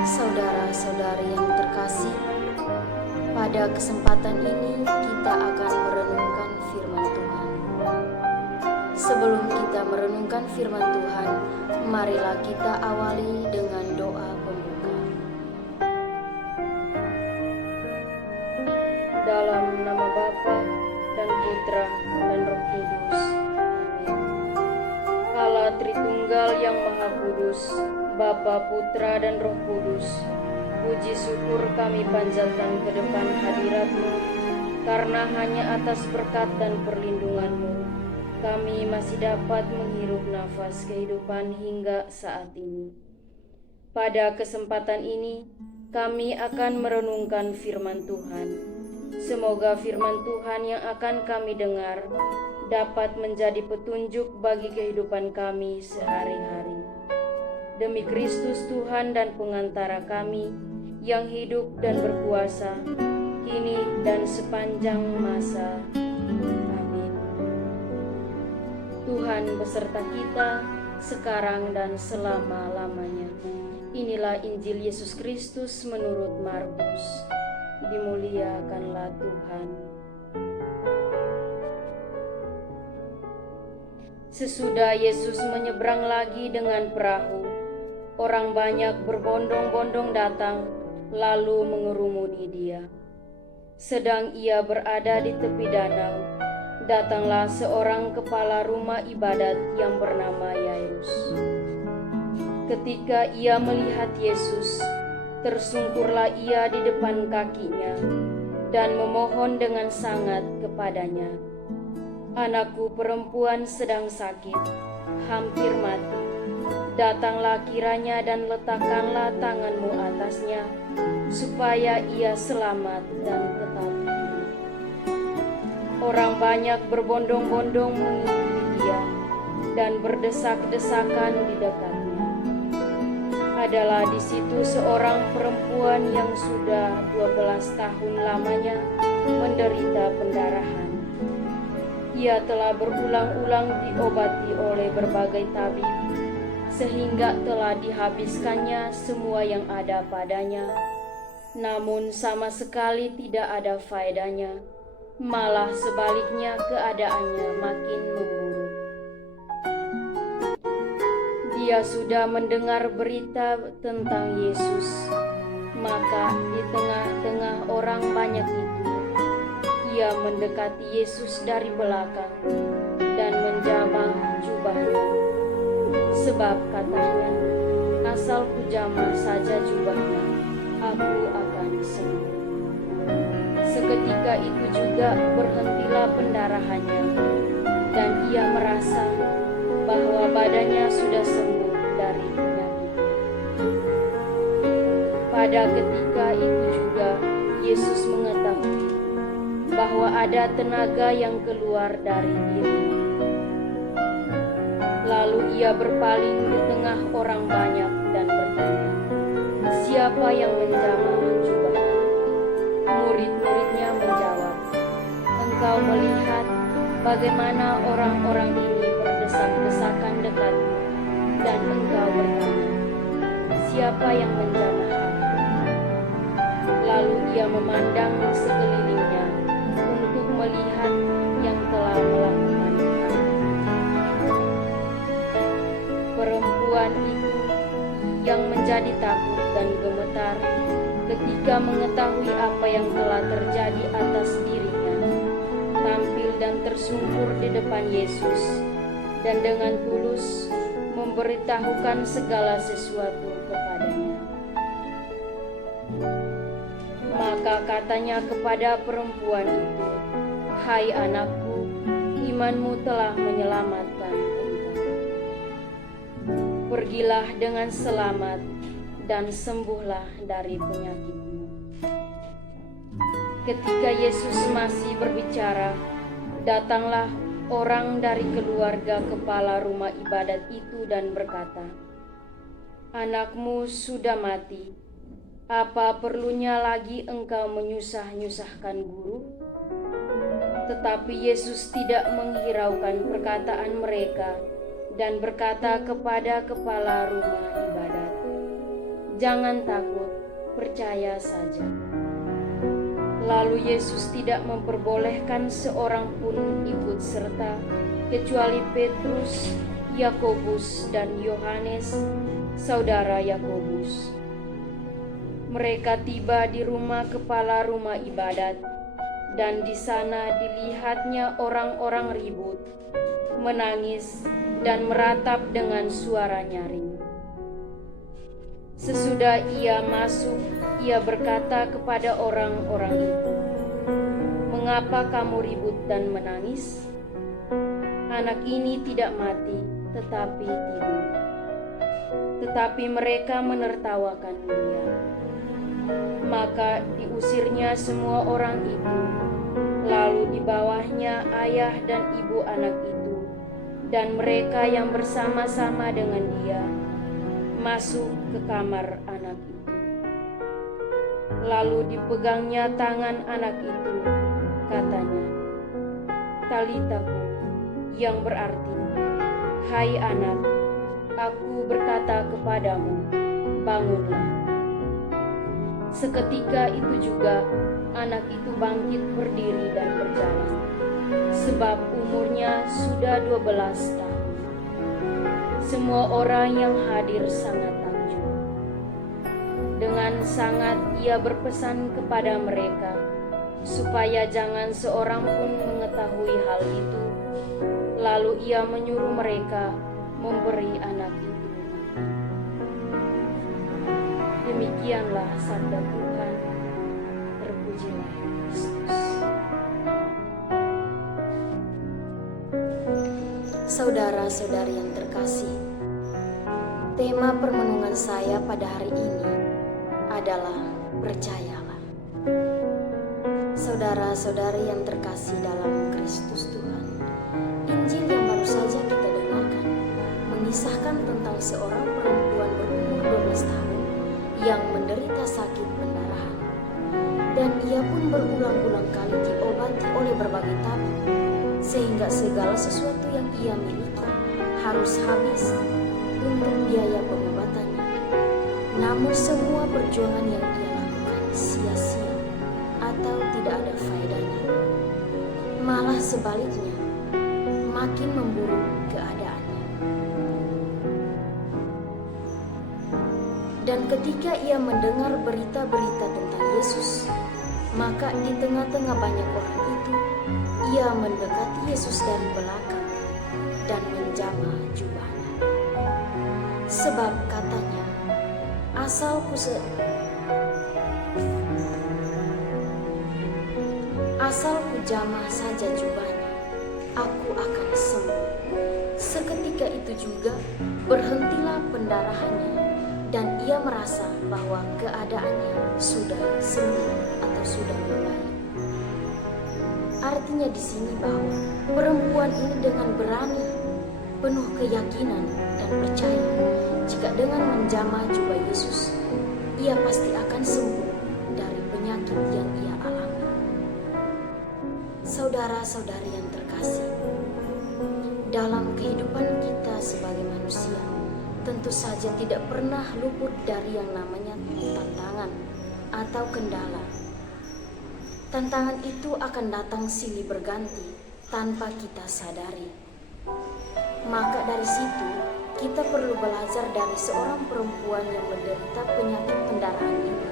Saudara-saudari yang terkasih, pada kesempatan ini kita akan merenungkan firman Tuhan. Sebelum kita merenungkan firman Tuhan, marilah kita awali dengan doa pembuka. Dalam nama Bapa dan Putra dan Roh Kudus. Amin. Allah Tritunggal yang Maha Kudus, Bapa, Putra, dan Roh Kudus, puji syukur kami panjatkan ke depan hadirat-Mu, karena hanya atas berkat dan perlindungan-Mu, kami masih dapat menghirup nafas kehidupan hingga saat ini. Pada kesempatan ini, kami akan merenungkan firman Tuhan. Semoga firman Tuhan yang akan kami dengar dapat menjadi petunjuk bagi kehidupan kami sehari-hari. Demi Kristus Tuhan dan pengantara kami yang hidup dan berkuasa, kini dan sepanjang masa. Amin. Tuhan beserta kita, sekarang dan selama-lamanya. Inilah Injil Yesus Kristus menurut Markus. Dimuliakanlah Tuhan. Sesudah Yesus menyeberang lagi dengan perahu, orang banyak berbondong-bondong datang, lalu mengerumuni Dia. Sedang Ia berada di tepi danau, datanglah seorang kepala rumah ibadat yang bernama Yairus. Ketika ia melihat Yesus, tersungkurlah ia di depan kakinya dan memohon dengan sangat kepadanya, "Anakku perempuan sedang sakit, hampir mati. Datanglah kiranya dan letakkanlah tanganmu atasnya, supaya ia selamat dan tetap hidup." Orang banyak berbondong-bondong mengikuti Dia dan berdesak-desakan di dekatnya. Adalah di situ seorang perempuan yang sudah 12 tahun lamanya menderita pendarahan. Ia telah berulang-ulang diobati oleh berbagai tabib, sehingga telah dihabiskannya semua yang ada padanya. Namun sama sekali tidak ada faedahnya, malah sebaliknya keadaannya makin memburuk. Dia sudah mendengar berita tentang Yesus, maka di tengah-tengah orang banyak itu, ia mendekati Yesus dari belakang dan menjamah jubahnya. Sebab katanya, "Asal kujamah saja jubahnya, aku akan sembuh." Seketika itu juga berhentilah pendarahannya, dan ia merasa bahwa badannya sudah sembuh dari penyakit. Pada ketika itu juga Yesus mengetahui bahwa ada tenaga yang keluar dari dirinya. Lalu ia berpaling di tengah orang banyak dan bertanya, "Siapa yang menjamah jubahku?" Murid-muridnya menjawab, "Engkau melihat bagaimana orang-orang ini berdesak-desakan dekatmu, dan engkau bertanya, 'Siapa yang menjamah aku?'" Lalu ia memandang sekelilingnya untuk melihat yang telah melakukan hal. Perempuan itu yang menjadi takut dan gemetar ketika mengetahui apa yang telah terjadi atas dirinya, tampil dan tersungkur di depan Yesus, dan dengan tulus memberitahukan segala sesuatu kepadanya. Maka katanya kepada perempuan itu, "Hai anakku, imanmu telah menyelamatkan engkau. Pergilah dengan selamat dan sembuhlah dari penyakitmu." Ketika Yesus masih berbicara, datanglah orang dari keluarga kepala rumah ibadat itu dan berkata, "Anakmu sudah mati. Apa perlunya lagi engkau menyusah-nyusahkan guru?" Tetapi Yesus tidak menghiraukan perkataan mereka dan berkata kepada kepala rumah ibadat, Jangan takut, percaya saja." Lalu Yesus tidak memperbolehkan seorang pun ikut serta, kecuali Petrus, Yakobus, dan Yohanes, saudara Yakobus. Mereka tiba di rumah kepala rumah ibadat, dan di sana dilihatnya orang-orang ribut, menangis, dan meratap dengan suara nyaring. Sesudah ia masuk, ia berkata kepada orang-orang itu, "Mengapa kamu ribut dan menangis? Anak ini tidak mati, tetapi tidur." Tetapi mereka menertawakan dia. Maka diusirnya semua orang itu, lalu dibawahnya ayah dan ibu anak itu, dan mereka yang bersama-sama dengan dia, masuk ke kamar anak itu. Lalu dipegangnya tangan anak itu, katanya, "Talitaku," yang berarti, "Hai anak, aku berkata kepadamu, bangunlah." Seketika itu juga anak itu bangkit berdiri dan berjalan, sebab umurnya sudah 12 tahun. Semua orang yang hadir sangat takjub. Dengan sangat ia berpesan kepada mereka, supaya jangan seorang pun mengetahui hal itu. Lalu ia menyuruh mereka memberi anak itu makan. Demikianlah sabda Tuhan. Terpujilah Kristus. Saudara-saudari yang terkasih, tema permenungan saya pada hari ini adalah percayalah. Saudara-saudari yang terkasih dalam Kristus Tuhan, Injil yang baru saja kita dengarkan mengisahkan tentang seorang perempuan berumur 12 tahun yang menderita sakit pendarahan, dan ia pun berulang-ulang kali diobati oleh berbagai tabib, sehingga segala sesuatu yang ia miliki harus habis untuk biaya pengobatannya. Namun semua perjuangan yang ia lakukan sia-sia atau tidak ada faedahnya. Malah sebaliknya, makin memburuk keadaannya. Dan ketika ia mendengar berita-berita tentang Yesus, maka di tengah-tengah banyak orang itu, ia mendekati Yesus dari belakang dan menjamah jubahnya. Sebab katanya, asal ku jamah saja jubahnya, aku akan sembuh. Seketika itu juga berhentilah pendarahannya, dan ia merasa bahwa keadaannya sudah sembuh atau sudah membaik. Artinya di sini bahwa perempuan ini dengan berani, penuh keyakinan dan percaya jika dengan menjamah jubah Yesus, ia pasti akan sembuh dari penyakit yang ia alami. Saudara-saudari yang terkasih, dalam kehidupan kita sebagai manusia, tentu saja tidak pernah luput dari yang namanya tantangan atau kendala. Tantangan itu akan datang silih berganti tanpa kita sadari. Maka dari situ kita perlu belajar dari seorang perempuan yang menderita penyakit pendarahan ini.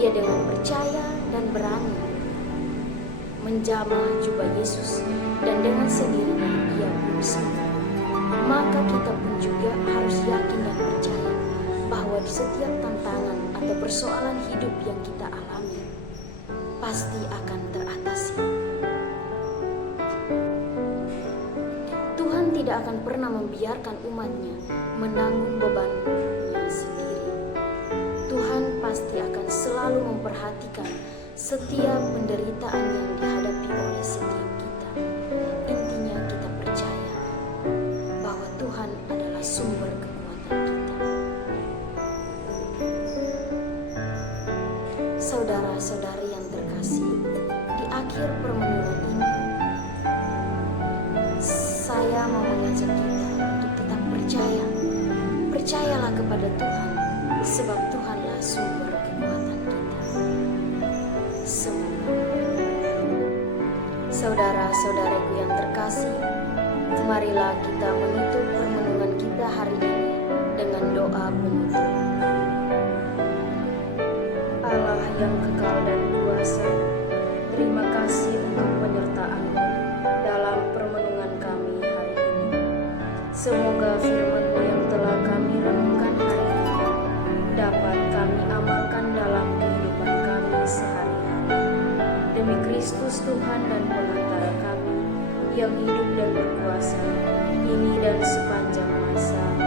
Dia dengan percaya dan berani menjamah jubah Yesus, dan dengan sendirinya ia pun sembuh. Maka kita pun juga harus yakin dan percaya bahwa di setiap tantangan atau persoalan hidup yang kita alami pasti akan teratasi. Tuhan tidak akan pernah membiarkan umatnya menanggung bebannya sendiri. Tuhan pasti akan selalu memperhatikan setiap penderitaan yang dihadapi oleh setiap kita. Intinya kita percaya bahwa Tuhan adalah sumber kekuatan kita. Saudara-saudari yang terkasih, di akhir permenungan ini saya mau mengajak kita untuk tetap percaya. Percayalah kepada Tuhan, sebab Tuhanlah sumber kekuatan kita. Semoga. Saudara-saudaraku yang terkasih, marilah kita menutup permenungan kita hari ini dengan doa penutup. Allah yang kekal dan kuasa, terima kasih untuk penyertaan-Mu dalam permenungan kami hari ini. Semoga firman-Mu yang telah kami renungkan hari ini dapat kami amalkan dalam kehidupan kami sehari-hari. Demi Kristus Tuhan dan Pengantara kami, yang hidup dan berkuasa, kini dan sepanjang masa.